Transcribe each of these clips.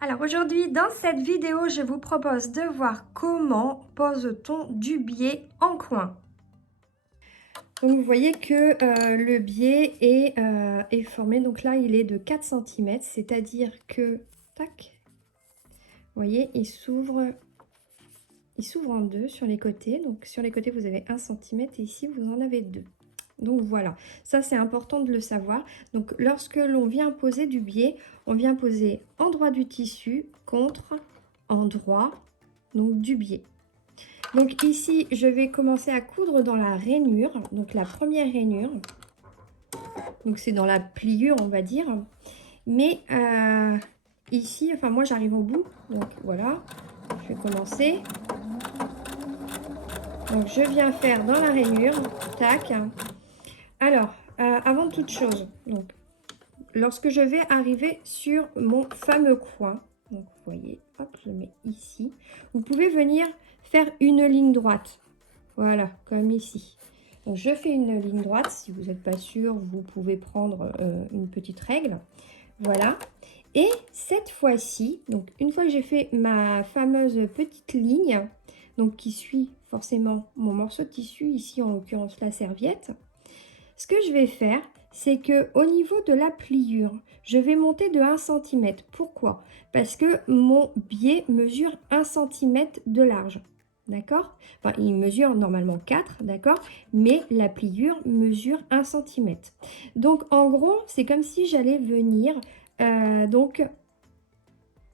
Alors aujourd'hui, dans cette vidéo, je vous propose de voir comment pose-t-on du biais en coin. Donc vous voyez que le biais est formé, donc là il est de 4 cm, c'est-à-dire que, tac, vous voyez, il s'ouvre en deux sur les côtés. Donc sur les côtés vous avez 1 cm et ici vous en avez 2. Donc voilà, ça c'est important de le savoir. Donc lorsque l'on vient poser du biais, on vient poser endroit du tissu contre endroit donc du biais. Donc ici je vais commencer à coudre dans la rainure, donc la première rainure. Donc c'est dans la pliure on va dire. Mais ici, enfin moi j'arrive au bout, donc voilà, je vais commencer. Donc je viens faire dans la rainure, tac. Alors, avant de toute chose, donc, lorsque je vais arriver sur mon fameux coin, donc vous voyez, hop, je le mets ici, vous pouvez venir faire une ligne droite. Voilà, comme ici. Donc je fais une ligne droite. Si vous n'êtes pas sûr, vous pouvez prendre une petite règle. Voilà. Et cette fois-ci, donc une fois que j'ai fait ma fameuse petite ligne, donc qui suit forcément mon morceau de tissu, ici en l'occurrence la serviette, ce que je vais faire, c'est que au niveau de la pliure, je vais monter de 1 cm. Pourquoi? Parce que mon biais mesure 1 cm de large. D'accord? Enfin, il mesure normalement 4, d'accord? Mais la pliure mesure 1 cm. Donc, en gros, c'est comme si j'allais venir donc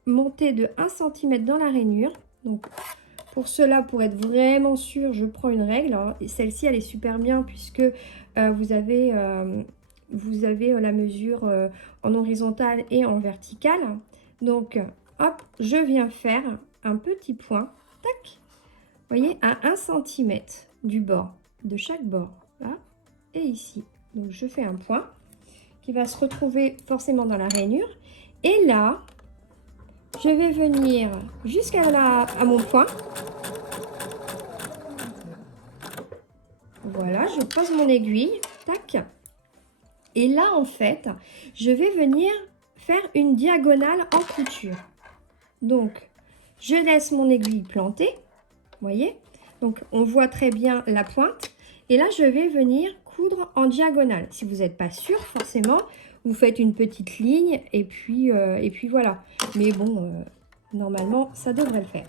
monter de 1 cm dans la rainure. Donc, pour cela, pour être vraiment sûr, je prends une règle. Celle-ci, elle est super bien puisque vous avez la mesure en horizontale et en verticale. Donc, hop, je viens faire un petit point, tac, vous voyez, à 1 cm du bord, de chaque bord, là, et ici. Donc, je fais un point qui va se retrouver forcément dans la rainure. Et là, je vais venir jusqu'à mon point. Voilà, je pose mon aiguille, tac. Et là, en fait, je vais venir faire une diagonale en couture. Donc, je laisse mon aiguille plantée, vous voyez. Donc, on voit très bien la pointe. Et là, je vais venir coudre en diagonale. Si vous n'êtes pas sûr, forcément, vous faites une petite ligne et puis voilà. Mais bon, normalement, ça devrait le faire.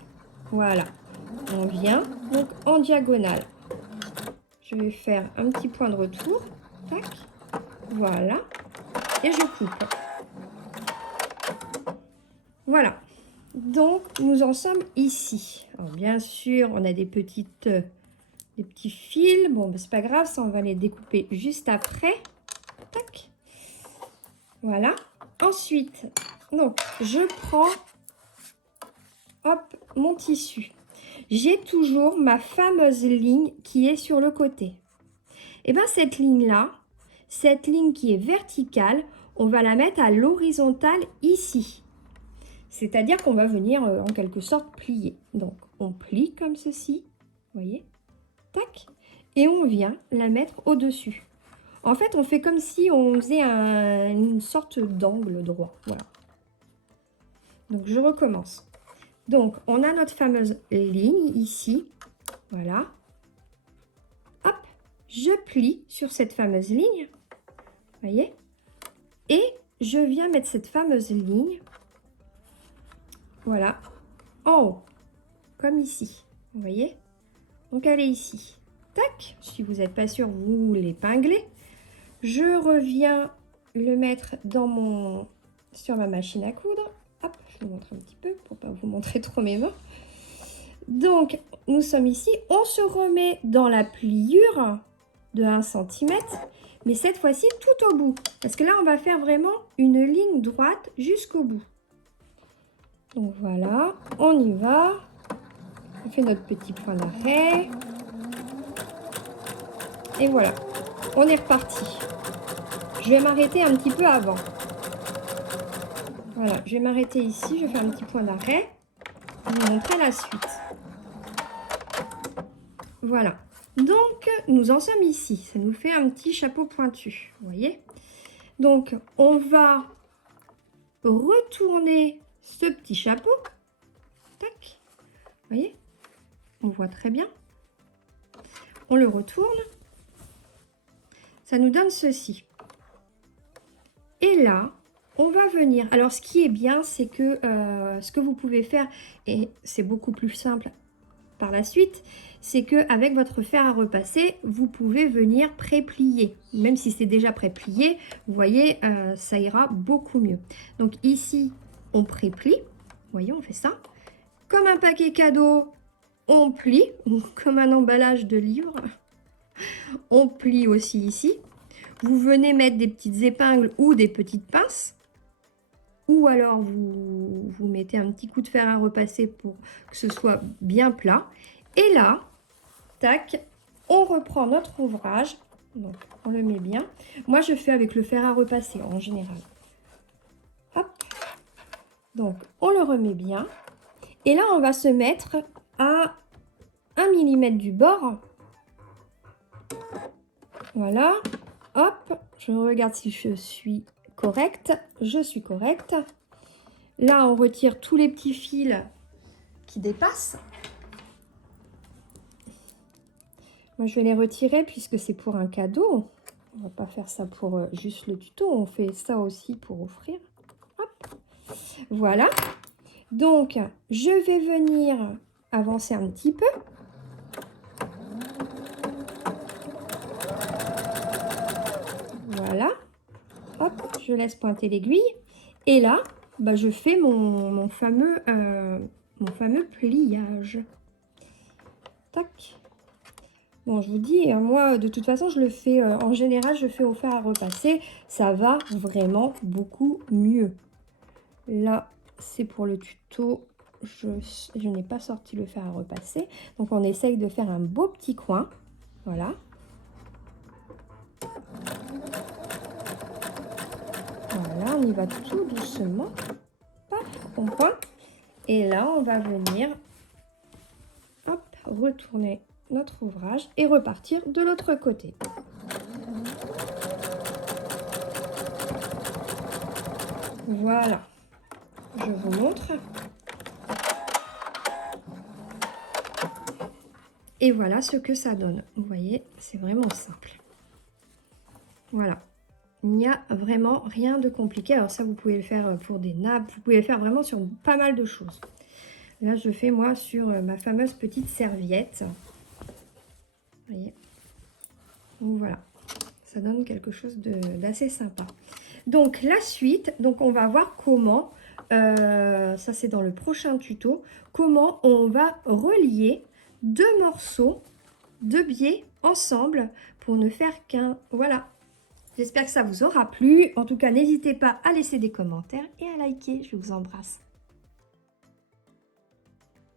Voilà, on vient donc en diagonale. Je vais faire un petit point de retour, tac, voilà, et je coupe. Voilà, donc nous en sommes ici. Alors bien sûr, on a des petits fils, bon, ben, c'est pas grave, ça on va les découper juste après, tac, voilà. Ensuite, donc je prends, hop, mon tissu. J'ai toujours ma fameuse ligne qui est sur le côté. Et bien cette ligne-là, cette ligne qui est verticale, on va la mettre à l'horizontale ici. C'est-à-dire qu'on va venir en quelque sorte plier. Donc on plie comme ceci, vous voyez, tac, et on vient la mettre au-dessus. En fait, on fait comme si on faisait une sorte d'angle droit. Voilà. Donc je recommence. Donc on a notre fameuse ligne ici, voilà. Hop, je plie sur cette fameuse ligne, vous voyez, et je viens mettre cette fameuse ligne, voilà, en haut, comme ici, vous voyez. Donc elle est ici, tac, si vous n'êtes pas sûr, vous l'épinglez. Je reviens le mettre sur ma machine à coudre. Hop, je vous montre un petit peu pour pas vous montrer trop mes mains. Donc nous sommes ici, on se remet dans la pliure de 1 cm, mais cette fois-ci tout au bout, parce que là on va faire vraiment une ligne droite jusqu'au bout. Donc voilà, on y va, on fait notre petit point d'arrêt, et voilà, on est reparti. Je vais m'arrêter un petit peu avant. Voilà, je vais m'arrêter ici, je vais faire un petit point d'arrêt, je vais vous montrer la suite. Voilà. Donc, nous en sommes ici. Ça nous fait un petit chapeau pointu, vous voyez. Donc, on va retourner ce petit chapeau. Tac. Vous voyez? On voit très bien. On le retourne. Ça nous donne ceci. Et là, on va venir. Alors, ce qui est bien, c'est que ce que vous pouvez faire, et c'est beaucoup plus simple par la suite, c'est que avec votre fer à repasser, vous pouvez venir pré-plier. Même si c'est déjà pré-plié, vous voyez, ça ira beaucoup mieux. Donc ici, on pré-plie. Vous voyez, on fait ça. Comme un paquet cadeau, on plie. Comme un emballage de livres, on plie aussi ici. Vous venez mettre des petites épingles ou des petites pinces. Ou alors vous mettez un petit coup de fer à repasser pour que ce soit bien plat. Et là, tac, on reprend notre ouvrage. Donc, on le met bien. Moi, je fais avec le fer à repasser en général. Hop. Donc, on le remet bien. Et là, on va se mettre à 1 mm du bord. Voilà. Hop. Je regarde si je suis correcte. Je suis correcte. Là, on retire tous les petits fils qui dépassent. Moi, je vais les retirer puisque c'est pour un cadeau. On va pas faire ça pour juste le tuto. On fait ça aussi pour offrir. Hop. Voilà. Donc, je vais venir avancer un petit peu. Voilà. Hop, je laisse pointer l'aiguille. Et là, bah, je fais mon fameux pliage. Tac. Bon, je vous dis, moi, de toute façon, je le fais, en général, je fais au fer à repasser. Ça va vraiment beaucoup mieux. Là, c'est pour le tuto. Je n'ai pas sorti le fer à repasser. Donc, on essaye de faire un beau petit coin. Voilà. Voilà, on y va tout doucement. Hop, on pointe. Et là, on va venir, hop, retourner notre ouvrage et repartir de l'autre côté. Voilà, je vous montre. Et voilà ce que ça donne. Vous voyez, c'est vraiment simple. Voilà, il n'y a vraiment rien de compliqué. Alors ça, vous pouvez le faire pour des nappes, vous pouvez le faire vraiment sur pas mal de choses. Là, je fais moi sur ma fameuse petite serviette. Vous voyez. Donc voilà, ça donne quelque chose d'assez sympa. Donc la suite, donc on va voir comment, ça c'est dans le prochain tuto, comment on va relier deux morceaux de biais ensemble pour ne faire qu'un. Voilà, j'espère que ça vous aura plu. En tout cas, n'hésitez pas à laisser des commentaires et à liker. Je vous embrasse.